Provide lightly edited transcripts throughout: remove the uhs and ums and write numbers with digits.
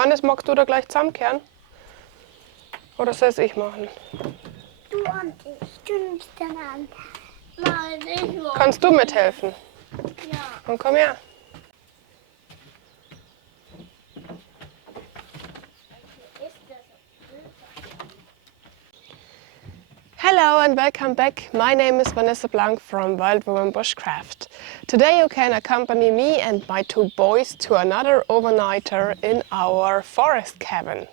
Johannes, magst du da gleich zusammenkehren? Oder soll es ich machen? Du und ich. Du nimmst dann an. Nein, ich will. Kannst du mithelfen? Ja. Dann komm her. Hello and welcome back. My name is Vanessa Blank from Wild Woman Bushcraft. Today you can accompany me and my two boys to another overnighter in our forest cabin.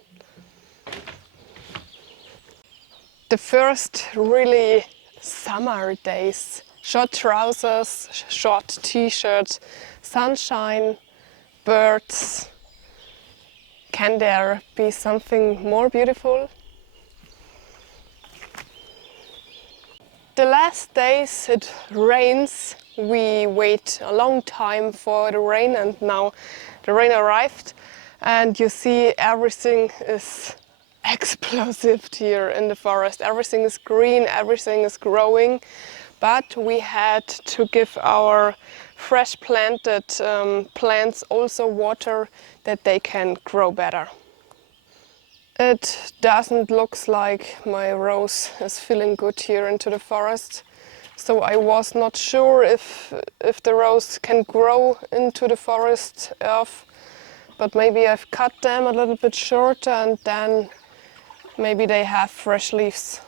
The first really summer days. Short trousers, short t-shirt, sunshine, birds. Can there be something more beautiful? The last days it rains. We wait a long time for the rain and now the rain arrived and you see everything is explosive here in the forest. Everything is green, everything is growing, but we had to give our fresh planted plants also water that they can grow better. It doesn't look like my rose is feeling good here into the forest. So I was not sure if the rose can grow into the forest earth, but maybe I've cut them a little bit shorter and then maybe they have fresh leaves.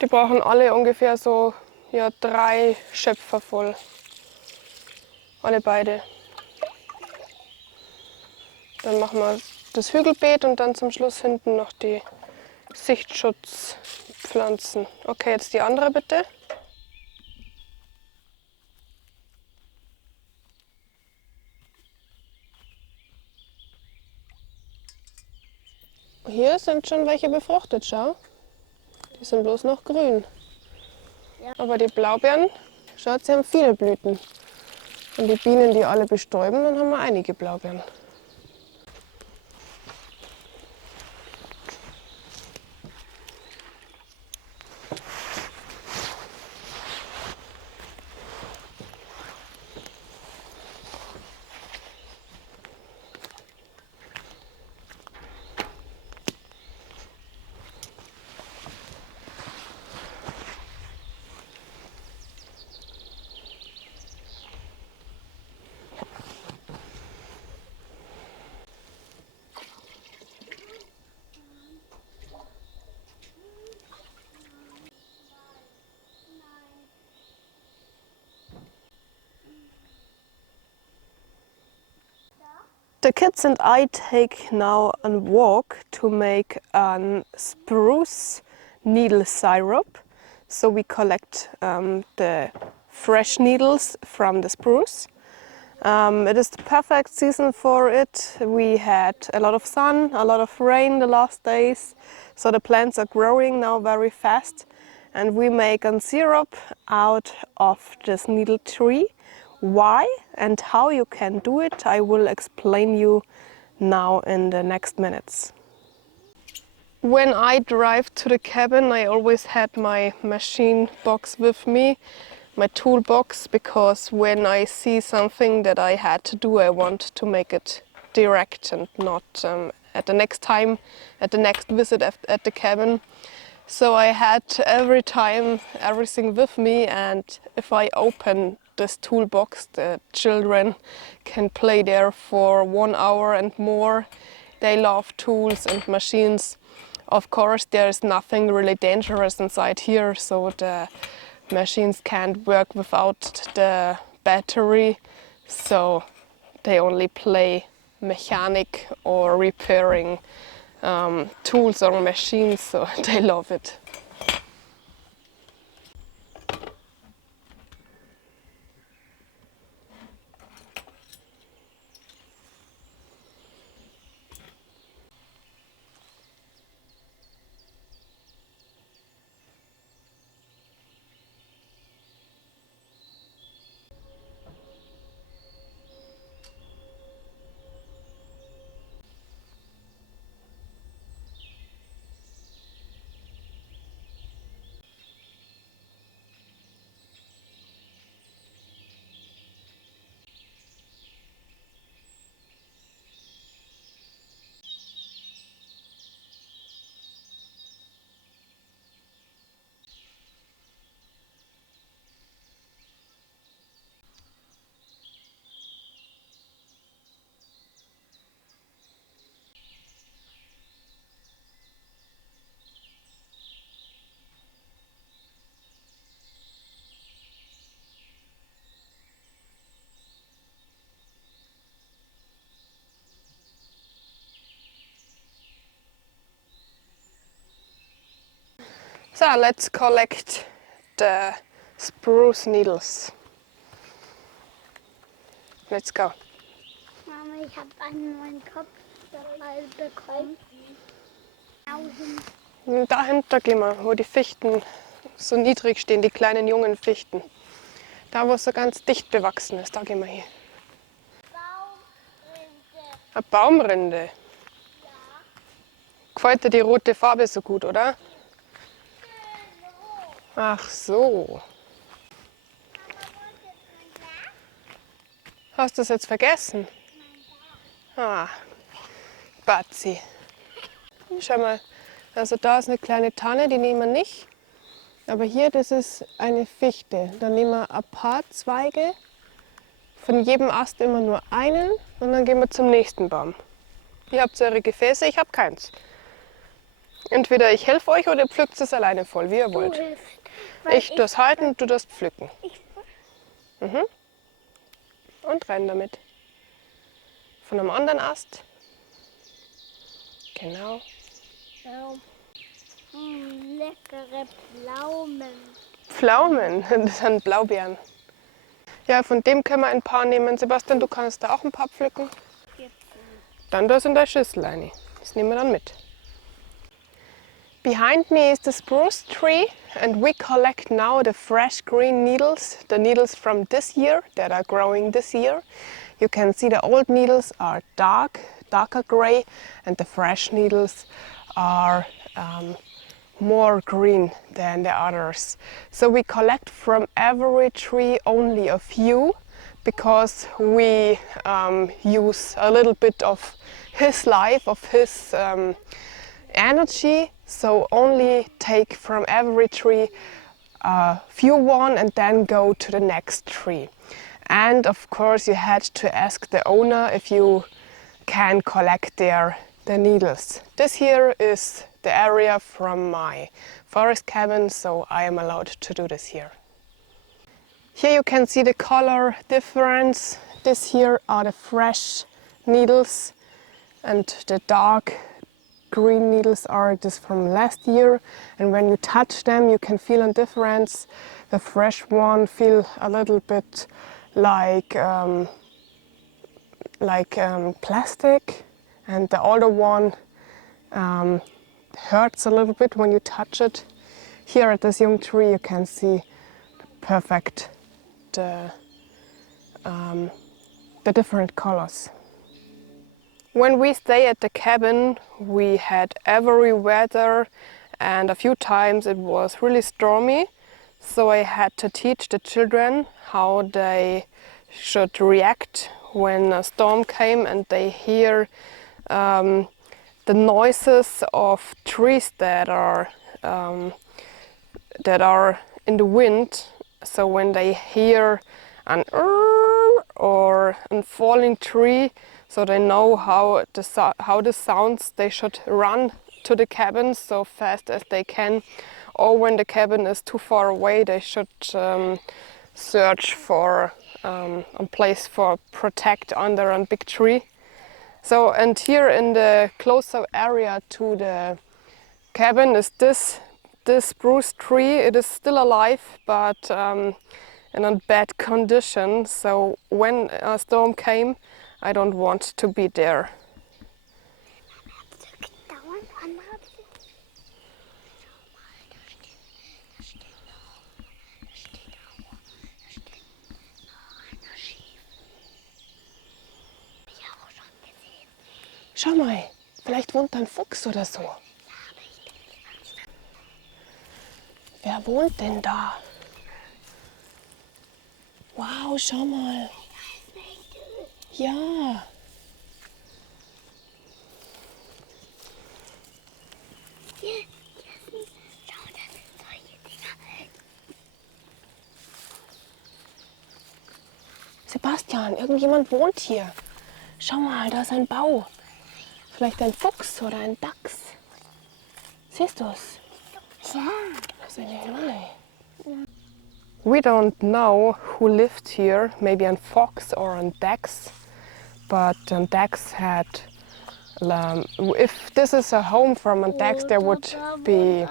Die brauchen alle ungefähr so 3 Schöpfer voll. Alle beide. Dann machen wir das Hügelbeet und dann zum Schluss hinten noch die Sichtschutzpflanzen. Okay, jetzt die andere bitte. Hier sind schon welche befruchtet, schau. Die sind bloß noch grün. Ja. Aber die Blaubeeren, schaut, sie haben viele Blüten. Und die Bienen, die alle bestäuben, dann haben wir einige Blaubeeren. The kids and I take now a walk to make a spruce needle syrup. So we collect the fresh needles from the spruce. It is the perfect season for it. We had a lot of sun, a lot of rain the last days, so the plants are growing now very fast. And we make a syrup out of this needle tree. Why and how you can do it, I will explain you now in the next minutes. When I drive to the cabin, I always had my machine box with me, my toolbox, because when I see something that I had to do, I want to make it direct and not at the next time, at the next visit at the cabin. So I had every time everything with me, and if I open this toolbox, the children can play there for 1 hour and more. They love tools and machines. Of course, there's nothing really dangerous inside here, so the machines can't work without the battery, so they only play mechanic or repairing tools or machines, so they love it. So let's collect the spruce needles. Let's go. Mama, ich habe einen neuen Kopfball bekommen. Dahinter gehen wir, wo die Fichten so niedrig stehen, die kleinen jungen Fichten. Da, wo es so ganz dicht bewachsen ist, da gehen wir hin. Baumrinde. Eine Baumrinde. Ja. Gefällt dir die rote Farbe so gut, oder? Genau. Ach so. Mama, wollte jetzt mein Glas? Hast du es jetzt vergessen? Ah, Batzi. Schau mal, also da ist eine kleine Tanne, die nehmen wir nicht. Aber hier, das ist eine Fichte. Da nehmen wir ein paar Zweige, von jedem Ast immer nur einen und dann gehen wir zum nächsten Baum. Ihr habt eure Gefäße, ich habe keins. Entweder ich helfe euch oder ihr pflückt es alleine voll, wie ihr wollt. Du hilfst. Weil Ich das halten, du das pflücken. Ich, Und rein damit. Von einem anderen Ast. Genau. leckere Pflaumen. Pflaumen, das sind Blaubeeren. Ja, von dem können wir ein paar nehmen. Sebastian, du kannst da auch ein paar pflücken. Dann das in der Schüssel rein. Das nehmen wir dann mit. Behind me is the spruce tree and we collect now the fresh green needles, the needles from this year that are growing this year. You can see the old needles are darker gray and the fresh needles are more green than the others. So we collect from every tree only a few because we use a little bit of his life, of his energy. So only take from every tree a few one and then go to the next tree. And of course you had to ask the owner if you can collect the needles. This here is the area from my forest cabin, so I am allowed to do this here. Here you can see the color difference. This here are the fresh needles and the dark green needles are this from last year, and when you touch them you can feel a difference. The fresh one feel a little bit like plastic, and the older one hurts a little bit when you touch it. Here at this young tree you can see perfect the different colors. When we stay at the cabin, we had every weather and a few times it was really stormy. So I had to teach the children how they should react when a storm came and they hear the noises of trees that are in the wind. So when they hear an or a falling tree, so they know how the sounds, they should run to the cabin so fast as they can, or when the cabin is too far away they should search for a place for protect under a big tree. So, and here in the closer area to the cabin is this spruce tree. It is still alive but in a bad condition, so when a storm came I don't want to be there. Schau mal, vielleicht wohnt da ein Fuchs oder so. Wer wohnt denn da? Wow, schau mal. Ja. Sebastian, irgendjemand wohnt hier. Schau mal, da ist ein Bau. Vielleicht ein Fuchs oder ein Dachs. Siehst du es? Ja. Das ist eine Höhle. We don't know who lived here, maybe a fox or a dachs, but a dachs had, if this is a home from a dachs, there would be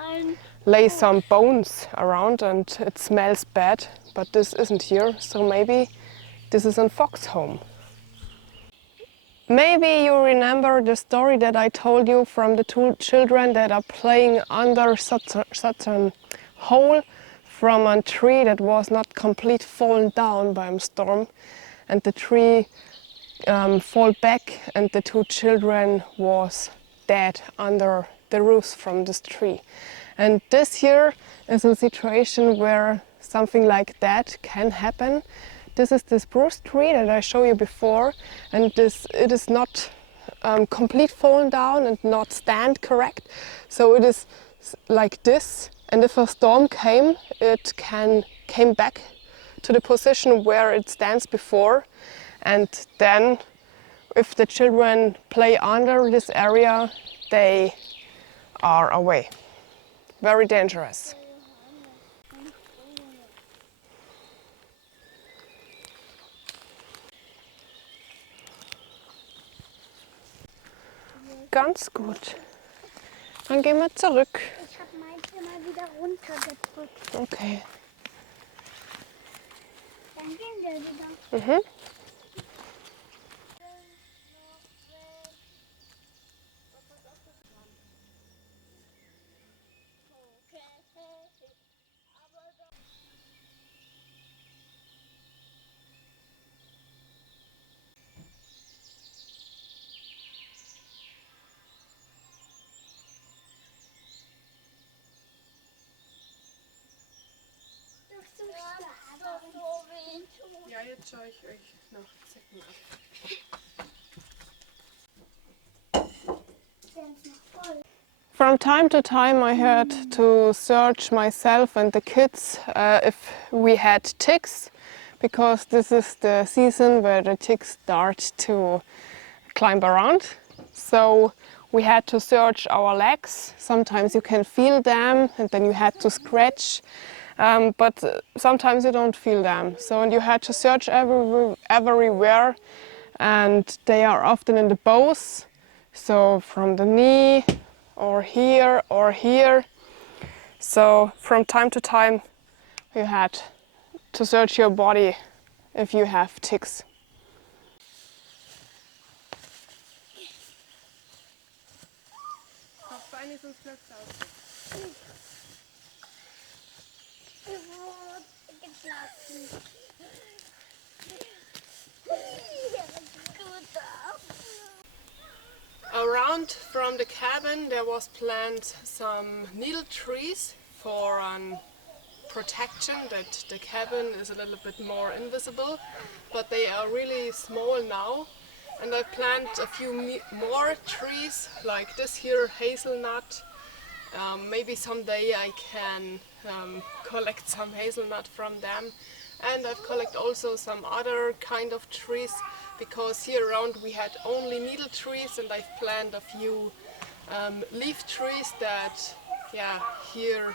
lay some bones around and it smells bad, but this isn't here, so maybe this is a fox home. Maybe you remember the story that I told you from the two children that are playing under such a hole from a tree that was not complete fallen down by a storm, and the tree fall back and the two children was dead under the roots from this tree. And this here is a situation where something like that can happen. This is the spruce tree that I showed you before, and it is not complete fallen down and not stand correct. So it is like this, and if a storm came, it came back to the position where it stands before, and then if the children play under this area, they are away. Very dangerous. Ganz gut. Dann gehen wir zurück. Ich habe meins immer wieder runtergedrückt. Okay. Dann gehen wir wieder. Mhm. Ja, jetzt schaue ich euch nach Zecken ab. From time to time I had to search myself and the kids if we had ticks, because this is the season where the ticks start to climb around. So we had to search our legs. Sometimes you can feel them and then you had to scratch. But sometimes you don't feel them. So and you had to search everywhere, and they are often in the bows. So from the knee, or here, or here. So from time to time you had to search your body if you have ticks. Around from the cabin there was planted some needle trees for protection, that the cabin is a little bit more invisible, but they are really small now. And I planted a few more trees like this here, hazelnut. Maybe someday I can collect some hazelnut from them. And I've collected also some other kind of trees, because here around we had only needle trees, and I've planted a few leaf trees that, yeah, here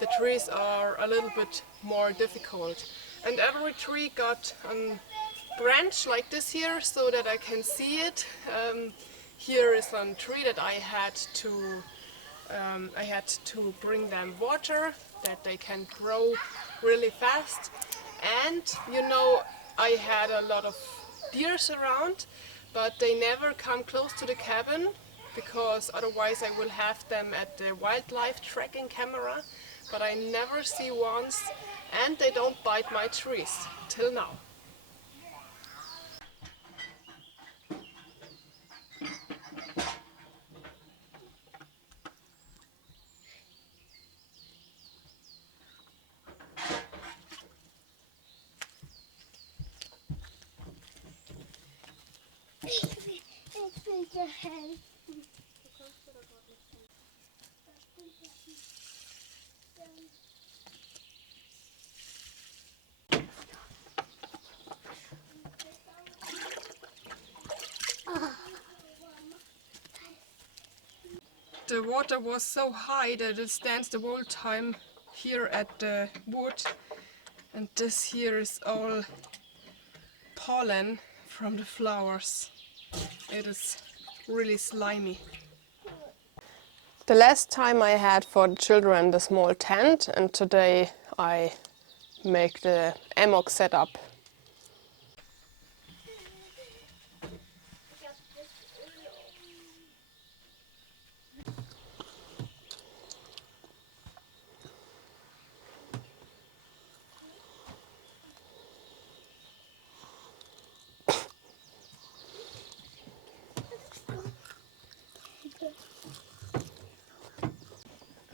the trees are a little bit more difficult. And every tree got a branch like this here so that I can see it. Here is a tree that I had to bring them water, that they can grow really fast. And you know, I had a lot of deers around, but they never come close to the cabin, because otherwise I will have them at the wildlife tracking camera, but I never see once, and they don't bite my trees till now. Ich will dir helfen. The water was so high that it stands the whole time here at the wood, and this here is all pollen from the flowers. It is really slimy. The last time I had for the children the small tent, and today I make the amok setup.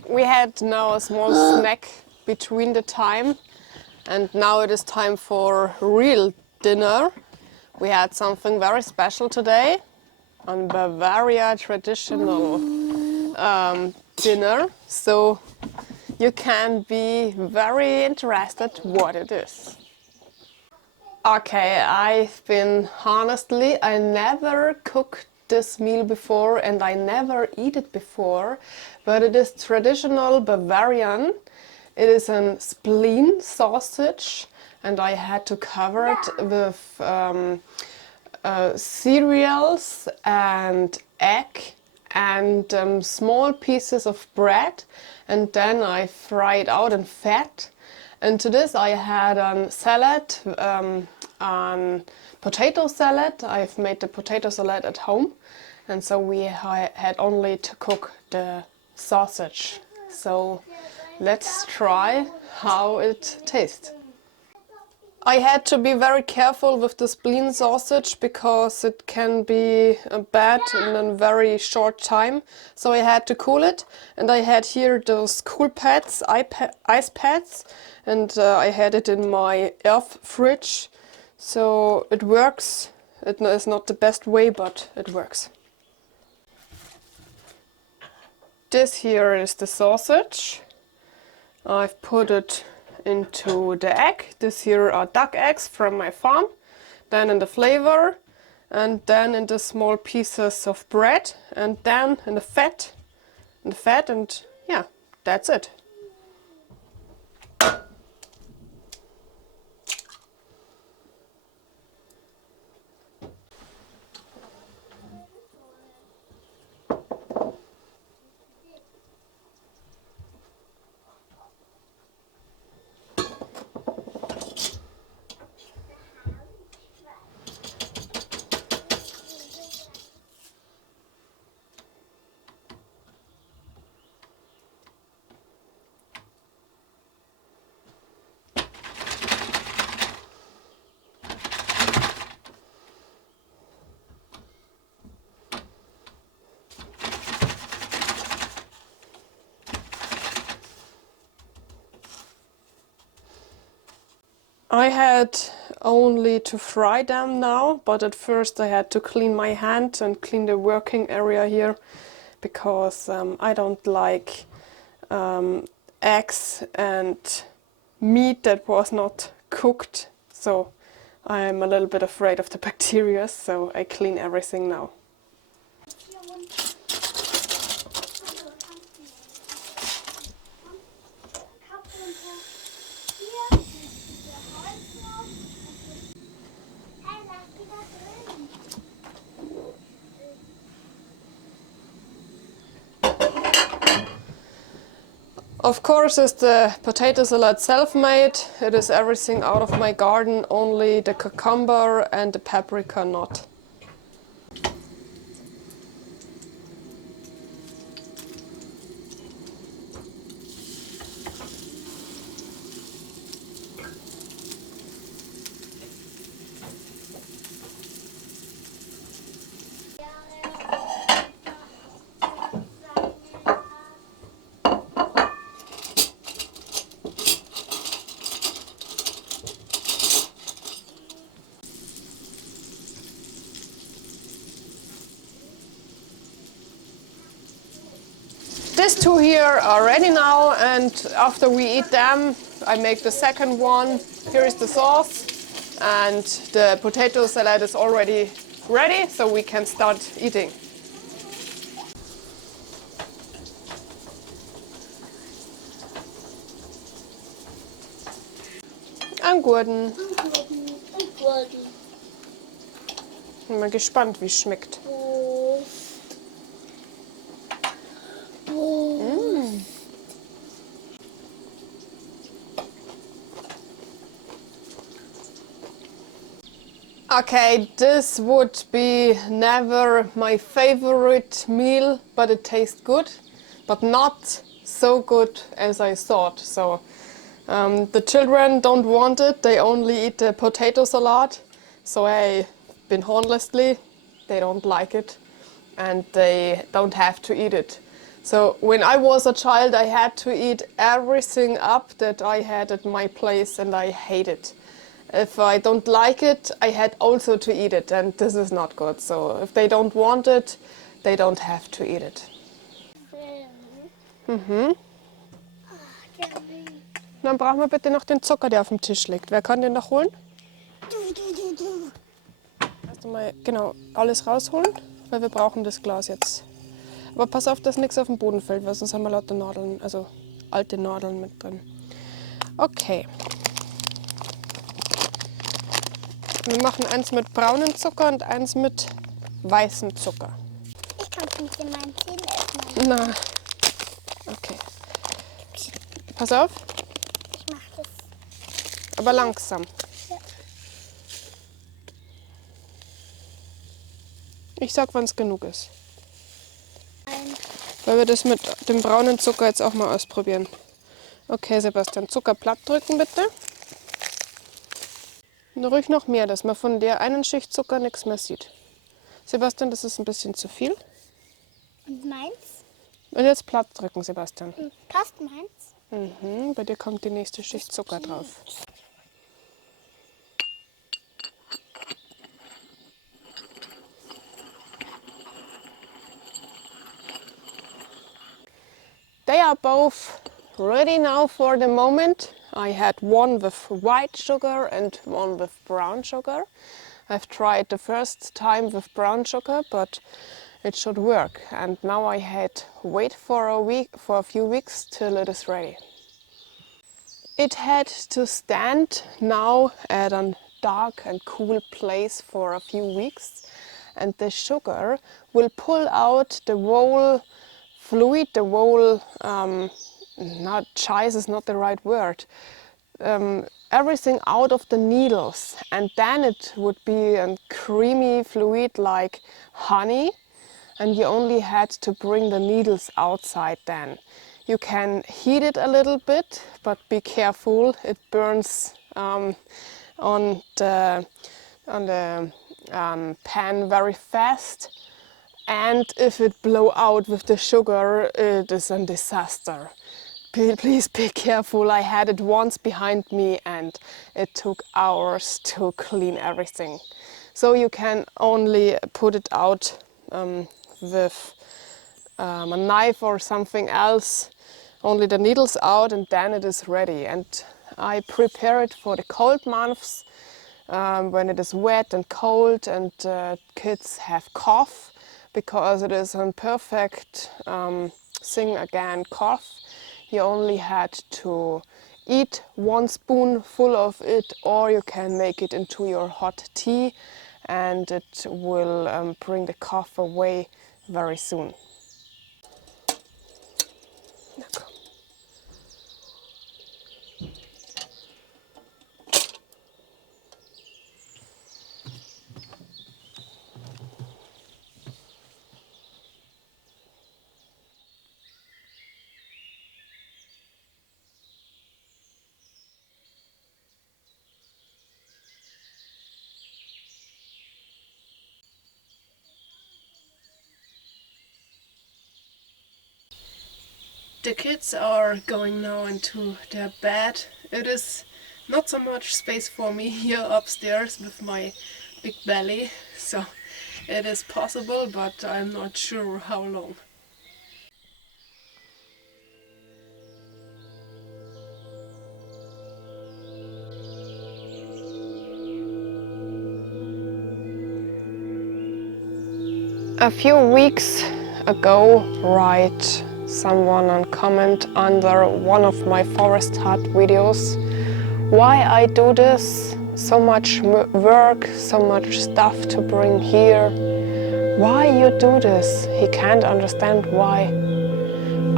We had now a small snack between the time, and now it is time for real dinner. We had something very special today, a Bavaria traditional dinner, so you can be very interested what it is. Okay, I never cooked this meal before and I never eat it before, but it is traditional Bavarian. It is a spleen sausage and I had to cover it with cereals and egg and small pieces of bread, and then I fry it out in fat. And to this I had a salad, potato salad. I've made the potato salad at home, and so we had only to cook the sausage. So let's try how it tastes. I had to be very careful with the spleen sausage because it can be bad in a very short time. So I had to cool it, and I had here those cool pads, ice pads, and I had it in my air fridge. So it works. It is not the best way, but it works. This here is the sausage. I've put it into the egg. This here are duck eggs from my farm. Then in the flavor, and then in the small pieces of bread, and then in the fat, and yeah, that's it. I had only to fry them now, but at first I had to clean my hand and clean the working area here, because I don't like eggs and meat that was not cooked, so I'm a little bit afraid of the bacteria, so I clean everything now. Of course, is the potato salad self-made. It is everything out of my garden, only the cucumber and the paprika not. These two here are ready now, and after we eat them, I make the second one. Here is the sauce, and the potato salad is already ready, so we can start eating. Am Gurten. Bin mal gespannt, wie es schmeckt. Prost. Okay, this would be never my favorite meal, but it tastes good, but not so good as I thought. So the children don't want it, they only eat the potato salad. So I've been honestly, they don't like it and they don't have to eat it. So when I was a child, I had to eat everything up that I had at my place and I hate it. If I don't like it, I had also to eat it, and this is not good. So if they don't want it, they don't have to eat it. Dann brauchen wir bitte noch den Zucker, der auf dem Tisch liegt. Wer kann den noch holen? Erst einmal genau alles rausholen, weil wir brauchen das Glas jetzt. Aber pass auf, dass nichts auf den Boden fällt, weil sonst haben wir lauter Nadeln, also alte Nadeln mit drin. Okay. Wir machen eins mit braunem Zucker und eins mit weißem Zucker. Ich kann nicht in meinen Zähnen öffnen. Na, okay. Pass auf, Ich mach das. aber langsam. Ja. Ich sag, wann es genug ist. Nein. Weil wir das mit dem braunen Zucker jetzt auch mal ausprobieren. Okay, Sebastian, Zucker platt drücken bitte. Und ruhig noch mehr, dass man von der einen Schicht Zucker nichts mehr sieht. Sebastian, das ist ein bisschen zu viel. Und meins? Und jetzt platt drücken, Sebastian. Passt meins? Bei dir kommt die nächste Schicht Zucker drauf. They are both ready now for the moment. I had one with white sugar and one with brown sugar. I've tried the first time with brown sugar, but it should work. And now I had to wait for a few weeks till it is ready. It had to stand now at a dark and cool place for a few weeks, and the sugar will pull out the whole fluid, the whole not cheese is not the right word. Everything out of the needles, and then it would be a creamy fluid like honey, and you only had to bring the needles outside then. You can heat it a little bit, but be careful, it burns on the pan very fast, and if it blow out with the sugar, it is a disaster. Please be careful. I had it once behind me and it took hours to clean everything. So you can only put it out with a knife or something else, only the needles out, and then it is ready. And I prepare it for the cold months when it is wet and cold and kids have cough, because it is a perfect thing again, cough. You only had to eat 1 spoonful of it, or you can make it into your hot tea and it will bring the cough away very soon. The kids are going now into their bed. It is not so much space for me here upstairs with my big belly, so it is possible, but I'm not sure how long. A few weeks ago, right, someone on comment under one of my forest hut videos why I do this, so much work, so much stuff to bring here, why you do this. He can't understand why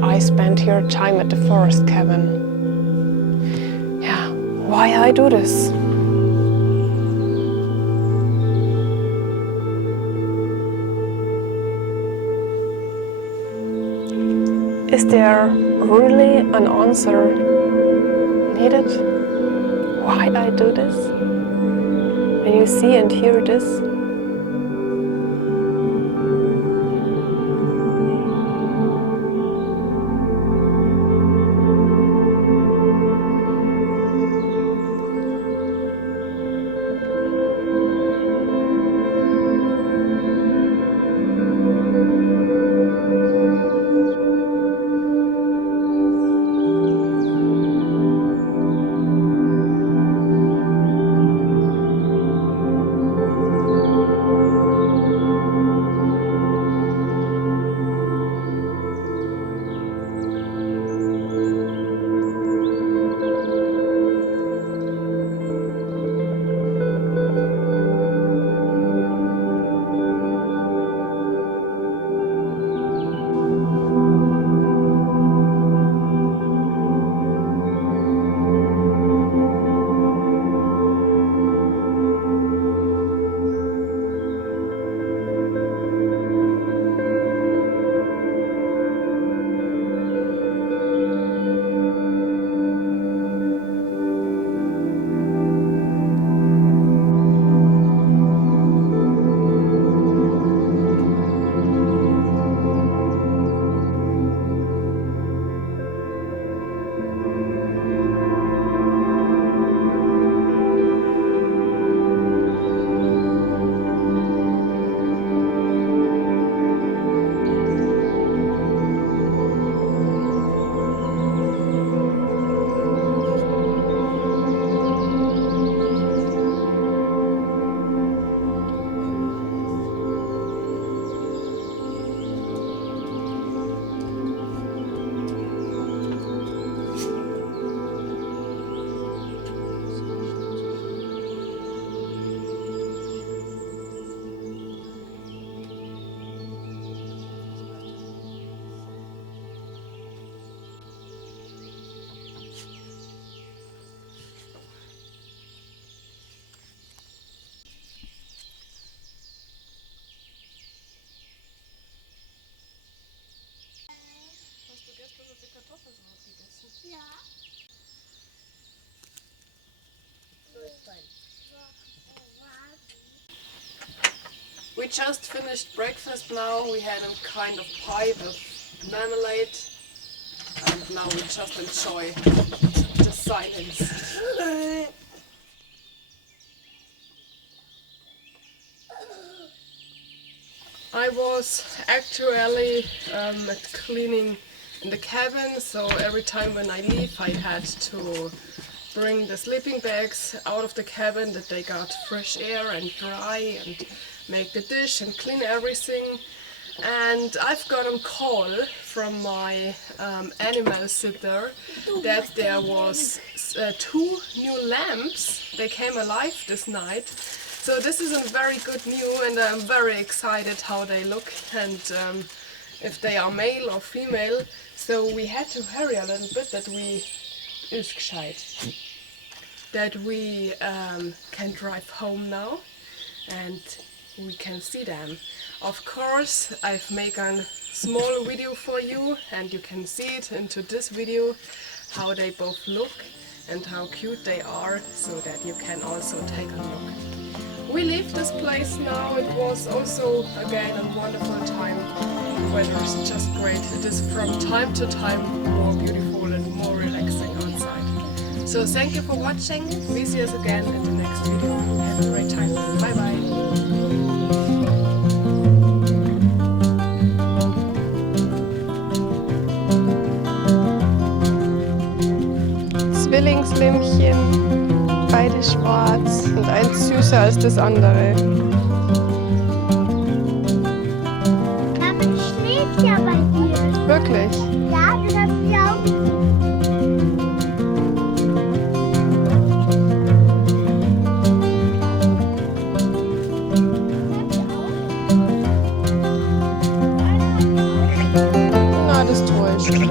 I spend here time at the forest cabin. Yeah, why I do this. Is there really an answer needed? Why I do this? When you see and hear this, we just finished breakfast now. We had a kind of pie with marmalade, and now we just enjoy the silence. I was actually cleaning in the cabin, so every time when I leave I had to bring the sleeping bags out of the cabin that they got fresh air and dry, and make the dish and clean everything. And I've got a call from my animal sitter that there was 2 new lamps. They came alive this night. So this is a very good news, and I'm very excited how they look and if they are male or female. So we had to hurry a little bit that we can drive home now and we can see them. Of course, I've made a small video for you and you can see it into this video how they both look and how cute they are, so that you can also take a look. We leave this place now. It was also again a wonderful time. Weather is just great. It is from time to time more beautiful and more relaxing outside. So thank you for watching. We see us again in the next video. Have a great time. Bye bye. Zwillingslämmchen, beide schwarz und eins süßer als das andere. Aber die schläft ja bei dir. Wirklich? Ja, das hat sie auch. Na, das täuscht.